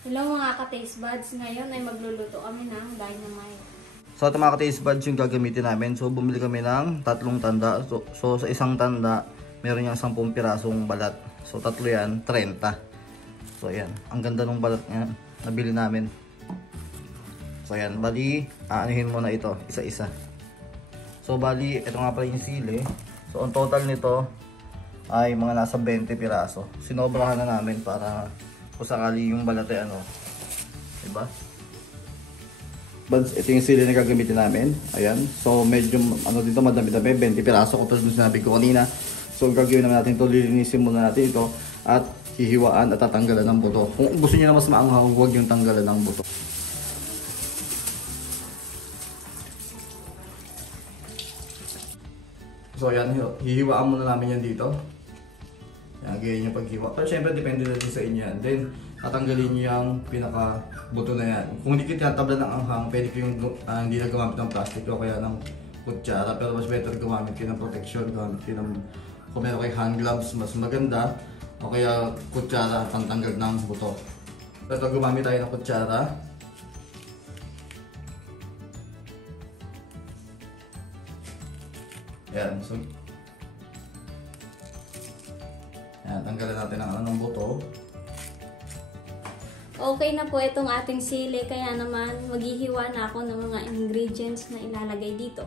Hello mga ka-taste buds, ngayon ay magluluto kami ng dynamite. So ito mga ka-taste buds yung gagamitin namin. So bumili kami ng 3 tanda. So sa isang tanda, meron yung 10 pirasong balat. So 3 yan, 30. So ayan, ang ganda ng balat niya, nabili namin. So ayan, bali, aanihin mo na ito, isa-isa. So bali, ito nga pala yung sili. So ang total nito ay mga nasa 20 piraso. Sinobrahan na namin para kung sakali yung balat ay ano, diba? Buds, ito yung sili na gagamitin namin. Ayan. So medyo ano dito, madami-dami, 20 piraso kung tulad ng sinabi ko kanina. So gagawin naman natin ito, lilinisin muna natin ito at hihiwaan at tatanggalan ng buto. Kung gusto niyo na mas maanghang, huwag yung tanggalan ng buto. So ayan, hihiwaan muna namin yan dito. Yan, ganyan yung paghiwa. Pero syempre depende na din sa inyo yan. Then, tatanggalin nyo yung pinaka-buto na yan. Kung hindi kayo tinatabla ng anghang, pwede kayo hindi na gumamit ng plastic o kaya ng kutsara. Pero mas better gumamit kayo ng protection. Gumamit kayo ng, kung meron kayo hand gloves, mas maganda. O kaya kutsara, pantanggal ng buto. Pero gumamit tayo ng kutsara. Yan, so yan, tanggalan natin ang ng buto. Okay na po itong ating sili, kaya naman maghihiwa na ako ng mga ingredients na ilalagay dito.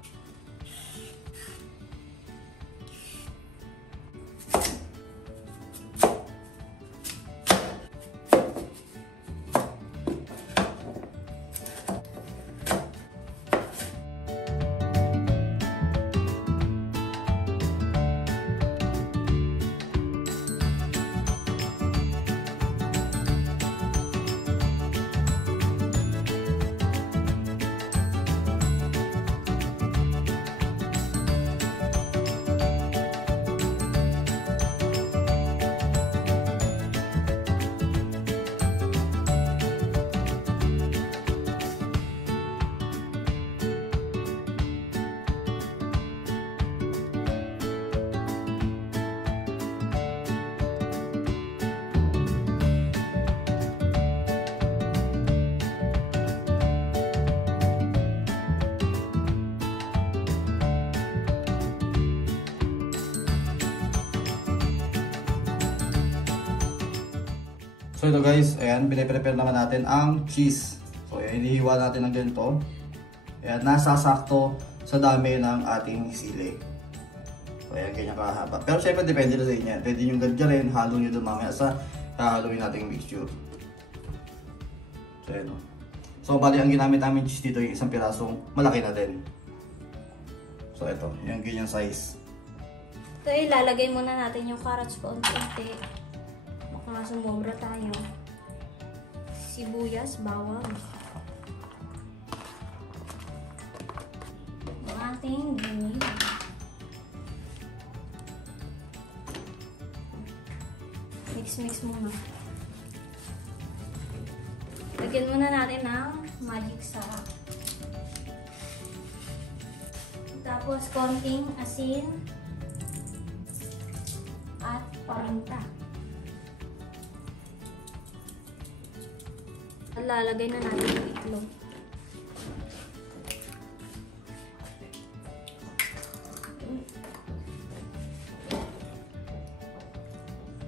So ito guys, ayan, piniprepare naman natin ang cheese. So ayan, inihiwa natin ng ganito. Ayan, nasasakto sa dami ng ating sili. So ayan, ganyan kahaba. Pero syempre depende na sa inyo. Pwede nyo ganyan rin, halo nyo doon mamaya sa hahaluin nating mixture. So ayan o. So bali ang ginamit namin cheese dito yung isang pirasong malaki na din. So ito, yung ganyan size. So ilalagay muna natin yung carrots po unti-unti. Baka sumobra tayo. Sibuyas, bawang. Ang ating ginig. Mix muna. Lagyan muna natin ng magic sarap. Tapos konting asin at paminta. Lalagay na natin yung itlog.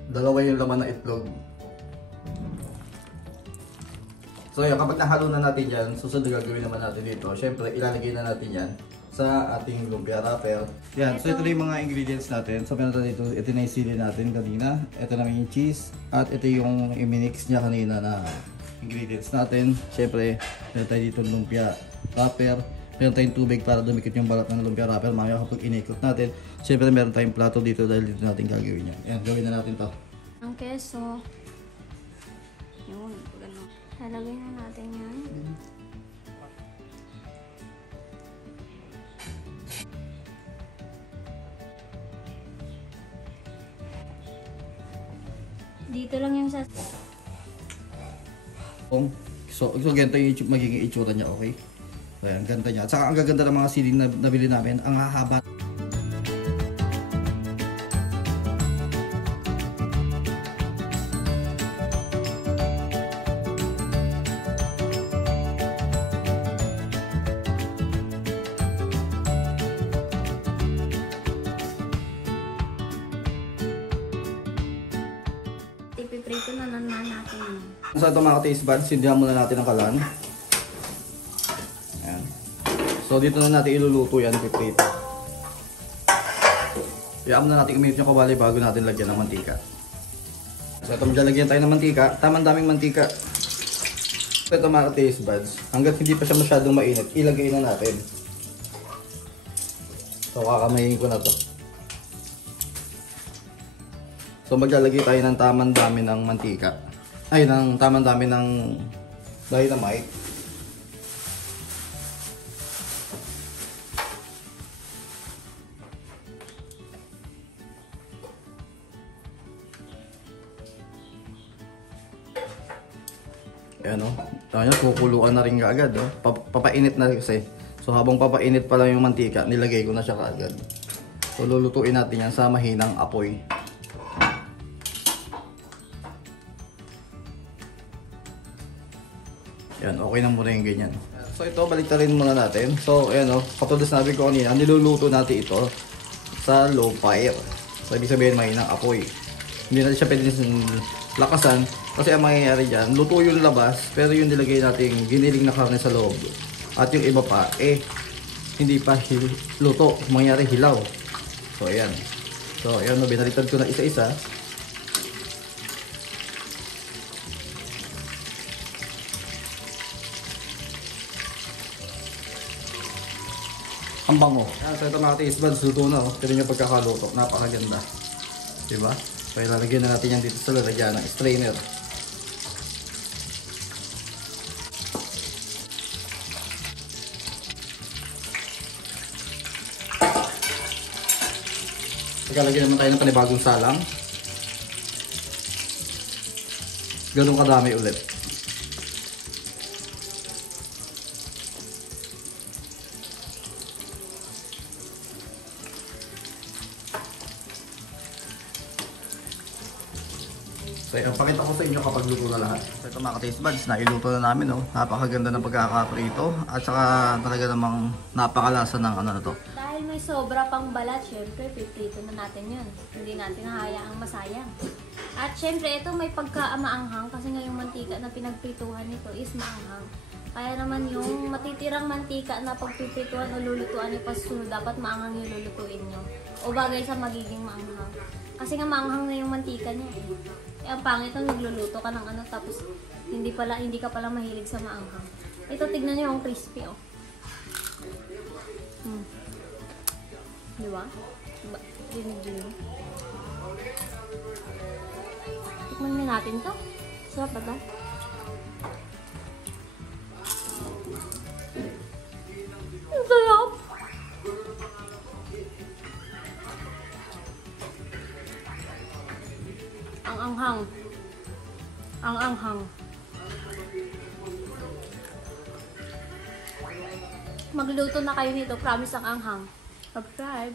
Dalawa yung laman ng itlog. So yun, kapag nahalo na natin yan, susunod na gagawin naman natin dito. Siyempre, ilalagay na natin yan sa ating lumpia wrapper. Yan, so ito na yung mga ingredients natin. So meron tayo dito, ito na yung sili natin kanina. Ito naman yung cheese. At ito yung i-mix niya kanina na ingredients natin. Siyempre, meron tayo dito lumpia wrapper. Meron tayong tubig para dumikit yung balat ng lumpia wrapper. Mamaya kapag inikot natin, siyempre meron tayong plato dito dahil dito natin gagawin yan. Yan, gawin na natin to. Ang keso. Yun, gano'n. Lalagay na natin yan. Dito lang yung sa... So ganito yung magiging itsura niya, okay? So ayan, ganda niya. At saka ang gaganda ng mga siling na nabili namin, ang hahaba. ipiprito na naman natin. Sa ito mga taste buds, sindihan muna natin ang kalan. Ayan. So dito na natin iluluto yan, ipiprito. Iyaan na natin uminit yung kawali bago natin lagyan ng mantika. So ito maglalagyan tayo ng mantika, tamang daming mantika. So ito mga taste buds, hanggat hindi pa siya masyadong mainit, ilagay na natin. So kakamayin ko na to. So maglalagay tayo ng tamang dami ng mantika. Ay, ng tamang dami ng dynamite. Ayan o. Ayan, kukuluan na rin kaagad. Papainit na kasi. So habang papainit pa lang yung mantika, nilagay ko na siya kaagad. So lulutuin natin yan sa mahinang apoy. Yan, okay na muna yung ganyan. So ito, baliktarin muna natin. So ayan o, katulad sinabi ko kanina, niluluto natin ito sa low fire. So ibig sabihin mahinang apoy. Hindi natin siya pwede lakasan kasi ang mangyayari dyan, luto yung labas pero yung nilagay natin giniling na karne sa loob. At yung iba pa, hindi pa luto, mangyayari hilaw. So ayan. So ayan, binaliktad ko na isa-isa. Ang bango. Ayan, so ito mga taste buds, luto na. Tignan nyo pagkakaluto. Napakaganda. Diba? So ilalagyan na natin yan dito sa lalagyan ng strainer. Ilalagyan naman tayo ng panibagong salang. Ganun kadami ulit. So, pakita ko sa inyo kapag luto na lahat. So, ito mga taste buds, nailuto na namin. Oh. Napakaganda ng pagkakaprito. At saka talaga namang napakalasa ng ano na to. Dahil may sobra pang balat, syempre, piprito na natin yun. Hindi natin hahayaang masayang. At syempre, ito may pagka-maanghang kasi nga yung mantika na pinagprituhan nito is maanghang. Kaya naman yung matitirang mantika na pagpiprituhan o lulutuan ni pasunod, dapat maanghang yung lulutuin nyo. O bagay sa magiging maanghang. Kasi nga maanghang na yung mantika niya. Ang pangit nung nagluluto ka ng ano tapos hindi ka pala mahilig sa maanghang. Ito tignan niyo yung crispy oh. Di ba? Dinig-dinig. Tikman na natin to. Sarap ba to? Ang sarap! Ang anghang. Ang anghang. Magluto na kayo nito. Promise ang anghang. Subscribe.